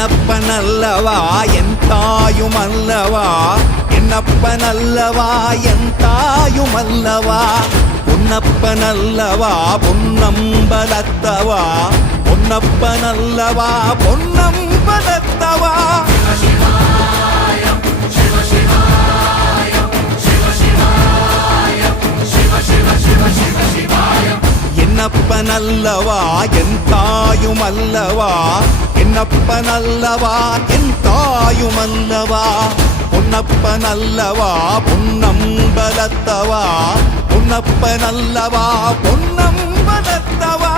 என்னப்பனல்லவா என் தாயுமல்லவா, என்னப்பனல்லவா என் தாயுமல்லவா, பொன்னப்பனல்லவா பொன்னம்பலத்தவா, பொன்னப்பனல்லவா பொன்னம்பலத்தவா. என்னப்பனல்லவா என் தாயுமல்லவா, என்னப்பனல்லவா என் தாயுமல்லவா, பொன்னப்பனல்லவா பொன்னம்பலத்தவா, பொன்னப்பனல்லவா பொன்னம்பலத்தவா.